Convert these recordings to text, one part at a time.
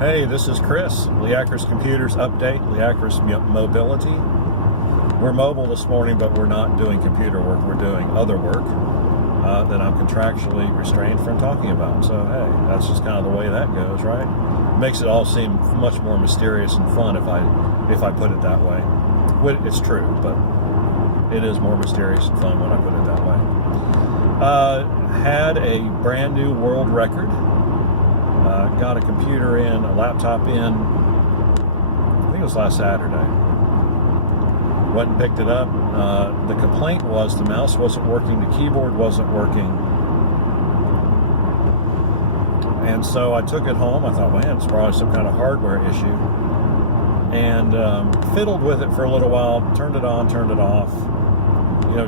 Hey, this is Chris, Leacris Computers Update, Leacris Mobility. We're mobile this morning, but we're not doing computer work. We're doing other work that I'm contractually restrained from talking about. So, hey, that's just kind of the way that goes, right? Makes it all seem much more mysterious and fun if I put it that way. It's true, but it is more mysterious and fun when I put it that way. Had a brand new world record. Got a computer in, a laptop in, I think it was last Saturday. Went and picked it up. The complaint was the mouse wasn't working, the keyboard wasn't working. And so I took it home. I thought, man, it's probably some kind of hardware issue. And fiddled with it for a little while, turned it on, turned it off,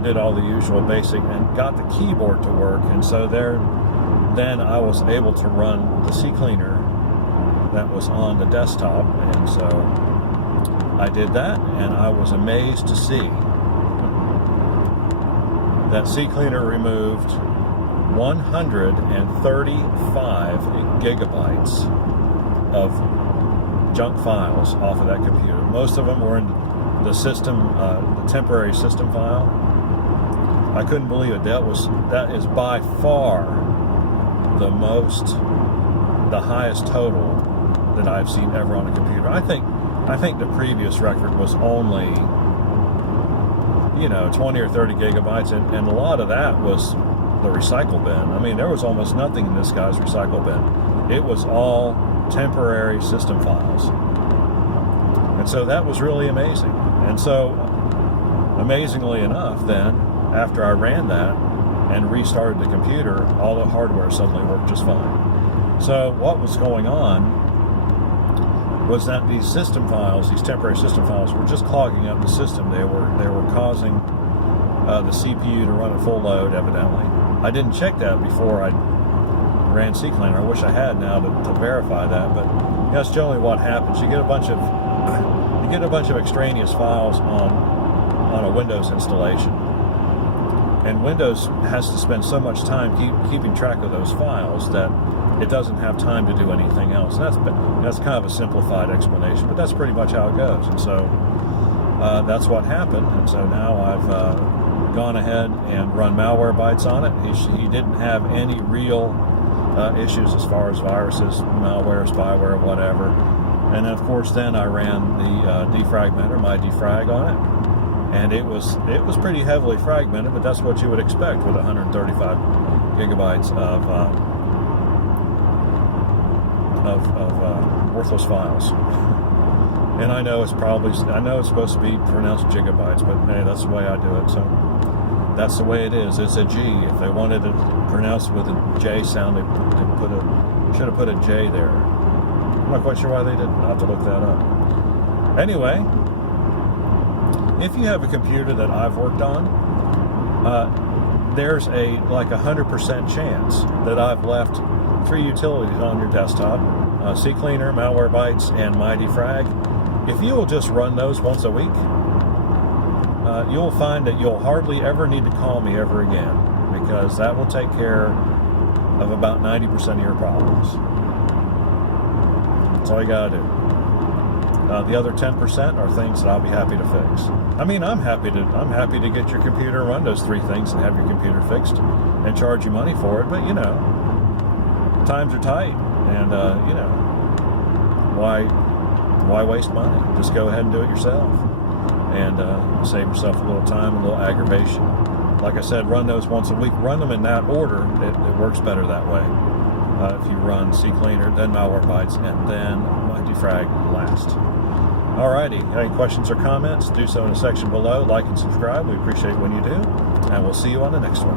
did all the usual basic, and got the keyboard to work. And so then I was able to run the CCleaner that was on the desktop, and so I did that, and I was amazed to see that CCleaner removed 135 gigabytes of junk files off of that computer. Most of them were in the system, the temporary system file. I couldn't believe it. That is by far the highest total that I've seen ever on a computer. I think the previous record was only 20 or 30 gigabytes, and a lot of that was the recycle bin. I mean, there was almost nothing in this guy's recycle bin. It was all temporary system files, and so that was really amazing. And so, amazingly enough, then after I ran that and restarted the computer, all the hardware suddenly worked just fine. So what was going on was that these system files, these temporary system files, were just clogging up the system. They were causing the CPU to run at full load, evidently. I didn't check that before I ran CCleaner. I wish I had now to verify that, but that's generally what happens. You get a bunch of extraneous files on a Windows installation. And Windows has to spend so much time keeping track of those files that it doesn't have time to do anything else. And that's kind of a simplified explanation, but that's pretty much how it goes. And so that's what happened. And so now I've gone ahead and run Malwarebytes on it. He didn't have any real issues as far as viruses, malware, spyware, whatever. And of course, then I ran the defragmenter, my defrag on it. And it was pretty heavily fragmented, but that's what you would expect with 135 gigabytes of worthless files. And I know it's supposed to be pronounced gigabytes, but hey, that's the way I do it. So that's the way it is. It's a G. If they wanted to pronounce it with a J sound, they should have put a J there. I'm not quite sure why they didn't. I'll have to look that up. Anyway. If you have a computer that I've worked on, there's a 100% chance that I've left 3 utilities on your desktop, CCleaner, Malwarebytes, and MyDefrag. If you will just run those once a week, you'll find that you'll hardly ever need to call me ever again, because that will take care of about 90% of your problems. That's all you gotta do. The other 10% are things that I'll be happy to fix. I mean, I'm happy to get your computer and run those 3 things and have your computer fixed and charge you money for it. But times are tight, and why waste money? Just go ahead and do it yourself, and save yourself a little time, a little aggravation. Like I said, run those once a week. Run them in that order. It works better that way. If you run CCleaner, then Malwarebytes, and then MyDefrag last. Alrighty, any questions or comments, do so in the section below. Like and subscribe. We appreciate when you do. And we'll see you on the next one.